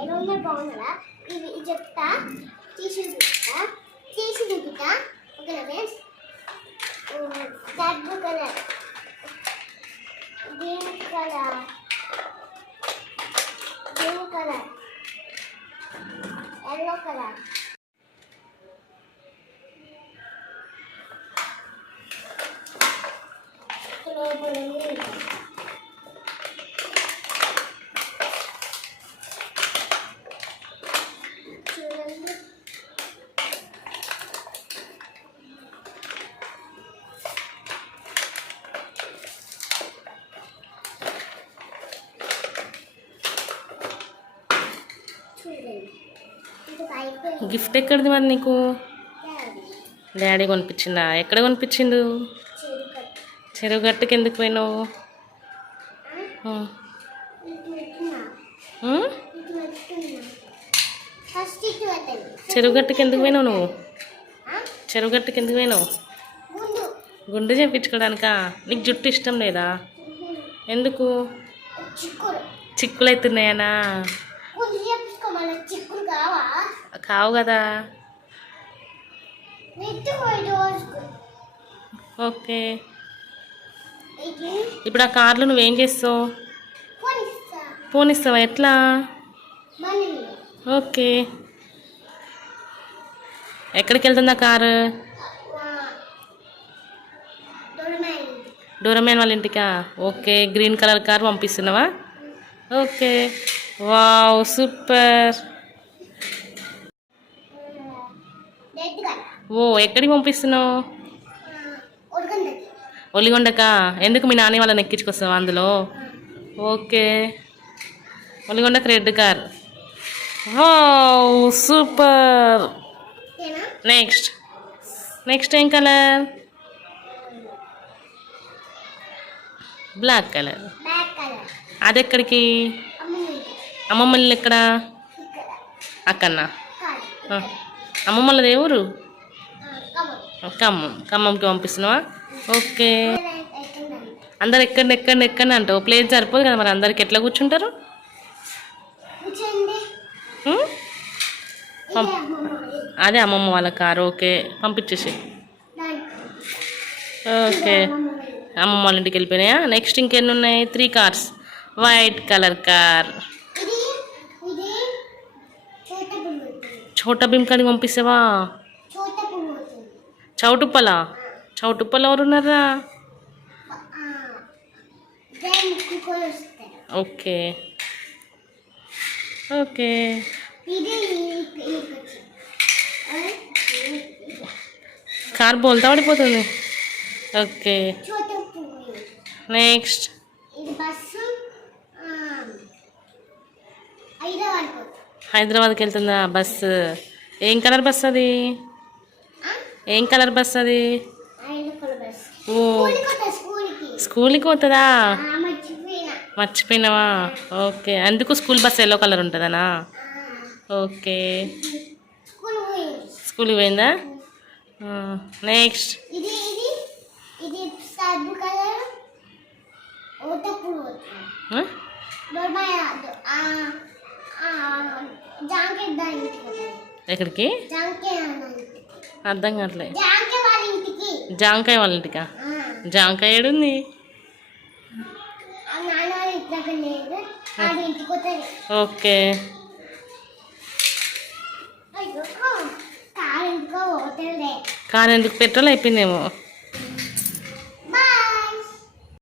ఎలా ఉన్నా బాగున్నారా ఇవి ఇది చెప్తా తీసి చూపిస్తా తీసి చూపిస్తా ఓకేనా friends dark blue colour green colour green colour yellow colour లోపల ఉంది. Gift ఎక్కడిది మరి నీకు? డాడీ కొనిపించిందా? ఎక్కడ కొనిపించిండు? చెరువు గట్టుకి ఎందుకు పోయినావు? చెరువు గట్టుకి ఎందుకు పోయినావు నువ్వు? చెరువు గట్టుకి ఎందుకు పోయినావు? గుండు చేయించుకోవడానికా నీకు జుట్టు ఇష్టం లేదా? ఎందుకు? చిక్కులు అవుతున్నాయనా కావా? కదా. ఓకే. ఇప్పుడు ఆ కార్లో నువ్వేం చేస్తావు? పోనిస్తావా ఎట్లా? ఓకే. ఎక్కడికి వెళ్తుంది ఆ కారు? డోరమేన్ వాళ్ళ ఇంటికా? ఓకే. గ్రీన్ కలర్ కార్ పంపిస్తున్నావా? ఓకే. Wow super. ఓ ఎక్కడికి పంపిస్తున్నావు? ఒలిగొండకా? ఎందుకు మీ నాని వాళ్ళని ఎక్కించుకొస్తావా అందులో? Okay. ఒలిగొండకు red car. Wow super. Next. Next ఏం colour? Black colour. Black colour అది ఎక్కడికి అమ్మ అమ్మమ్మ ఇల్లు ఎక్కడ అక్కన్నా. అమ్మమ్మలది కమల్ ఖమ్మం. ఖమ్మంకి పంపిస్తున్నావా? ఓకే. అందరు ఎక్కడ ఎక్కడ ఎక్కడ అంటావు ప్లేస్ సరిపోదు కదా మరి. అందరికి ఎట్లా కూర్చుంటారు. అదే అమ్మమ్మ వాళ్ళ కారు. ఓకే. పంపించేసి ఓకే. అమ్మమ్మ వాళ్ళ ఇంటికి వెళ్ళిపోయినాయా? నెక్స్ట్ ఇంకెన్ని ఉన్నాయి? Three cars. White colour car. Chhota Bheem పంపిస్తావా? చౌటుప్పలా? చౌటుప్పలు చౌటుప్పల చౌటుప్పల ఎవరు ఓకే. ఓకే. కార్ బోల్తా పడిపోతుంది. ఓకే. నెక్స్ట్. బస్సు హైదరాబాద్కి వెళ్తుందా బస్సు ఏం కలర్ బస్ అది? ఏం కలర్ బస్ అది? ఓ. స్కూల్కి పోతుందా? మర్చిపోయినావా ఓకే. అందుకు స్కూల్ బస్ ఎల్లో కలర్ ఉంటుందనా? ఓకే. స్కూల్కి పోయిందా? నెక్స్ట్. కలర్ ఎక్కడికి? అర్థం కావట్లే. జాంకే వాళ్ళ ఇంటికి. జాంకాయ వాళ్ళ ఇంటికా? జాంకాయ ఏడుంది? ఓకే. అయ్యో కారు ఇంటికో పోతుంది కానీ ఎందుకు? పెట్రోల్ అయిపోయిందేమో.